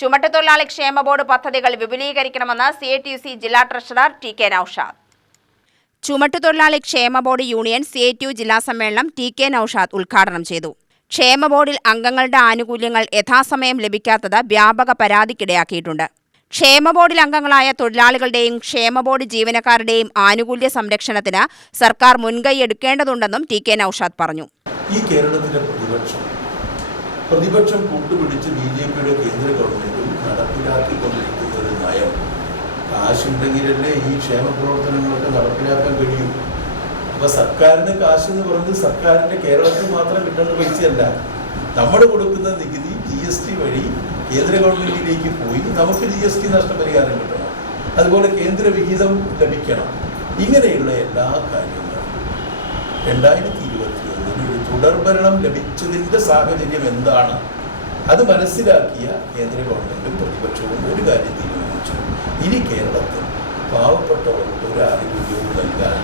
ചുമട്ടുതൊഴിലാളി ക്ഷേമ ബോർഡ് പദ്ധതികൾ വിപുലീകരിക്കണമെന്ന് CATUC ജില്ലാ ട്രഷറർ TK നൌഷാദ്. ചുമട്ടുതൊഴിലാളി ക്ഷേമ ബോർഡ് യൂണിയൻ CATU ജില്ലാ സമ്മേളനം TK നൌഷാദ് ഉദ്ഘാടനം ചെയ്തു. ക്ഷേമ ബോർഡിൽ അംഗങ്ങളുടെ ആനുകൂല്യങ്ങൾ യഥാസമയം ലഭിക്കാത്തത് വ്യാപക പരാതിക്കിടയാക്കിയിട്ടുണ്ട്. ക്ഷേമ ബോർഡിൽ അംഗങ്ങളായ തൊഴിലാളികളുടെയും ക്ഷേമ ബോർഡ് ജീവനക്കാരുടെയും ആനുകൂല്യ സംരക്ഷണത്തിന് സർക്കാർ മുൻകൈയെടുക്കേണ്ടതുണ്ടെന്നും TK നൌഷാദ് പറഞ്ഞു. ഈ കേരളത്തിലെ പ്രതിപക്ഷം കൂട്ടുപിടിച്ച് BJPയുടെ കേന്ദ്ര ഗവൺമെന്റും നടപ്പിലാക്കിക്കൊണ്ടിരിക്കുന്ന ഒരു നയം, കാശുണ്ടെങ്കിലല്ലേ ഈ ക്ഷേമ പ്രവർത്തനങ്ങളൊക്കെ നടപ്പിലാക്കാൻ കഴിയും. അപ്പോൾ സർക്കാരിന് കാശ് എന്ന് പറയുന്നത് സർക്കാരിൻ്റെ കേരളത്തിൽ മാത്രം കിട്ടുന്ന പൈസയല്ല. നമ്മൾ കൊടുക്കുന്ന നികുതി GST വഴി കേന്ദ്ര ഗവൺമെന്റിലേക്ക് പോയി നമുക്ക് GST നഷ്ടപരിഹാരം കിട്ടണം, അതുപോലെ കേന്ദ്ര വിഹിതം ലഭിക്കണം. ഇങ്ങനെയുള്ള എല്ലാ കാര്യങ്ങളും 2021 ഒരു തുടർഭരണം ലഭിച്ചതിൻ്റെ സാഹചര്യം എന്താണ്, അത് മനസ്സിലാക്കിയ കേന്ദ്ര ഗവൺമെന്റും പ്രതിപക്ഷവും ഒരു കാര്യം തീരുമാനിച്ചു: ഇനി കേരളത്തിൽ പാവപ്പെട്ടവർക്ക് ഒരു ആനുകൂല്യവും നൽകാൻ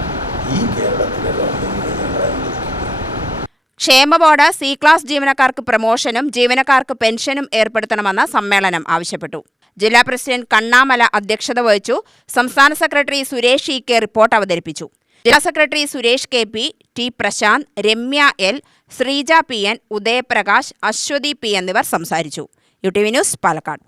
ഈ കേരളത്തിലെ ഗവൺമെന്റിനെ ഞങ്ങൾ അനുവദിക്കുന്നു. ക്ഷേമ ബോർഡ് C ക്ലാസ് ജീവനക്കാർക്ക് പ്രമോഷനും ജീവനക്കാർക്ക് പെൻഷനും ഏർപ്പെടുത്തണമെന്ന് സമ്മേളനം ആവശ്യപ്പെട്ടു. ജില്ലാ പ്രസിഡന്റ് കണ്ണാമല അധ്യക്ഷത വഹിച്ചു. സംസ്ഥാന സെക്രട്ടറി സുരേഷ് EK റിപ്പോർട്ട് അവതരിപ്പിച്ചു. ജില്ലാ secretary Suresh KP, T Prashant, Ramya L, Sreeja PN, Udayaprakash, Aswathy P എന്നിവർ സംസാരിച്ചു. UTV news, Palakkad.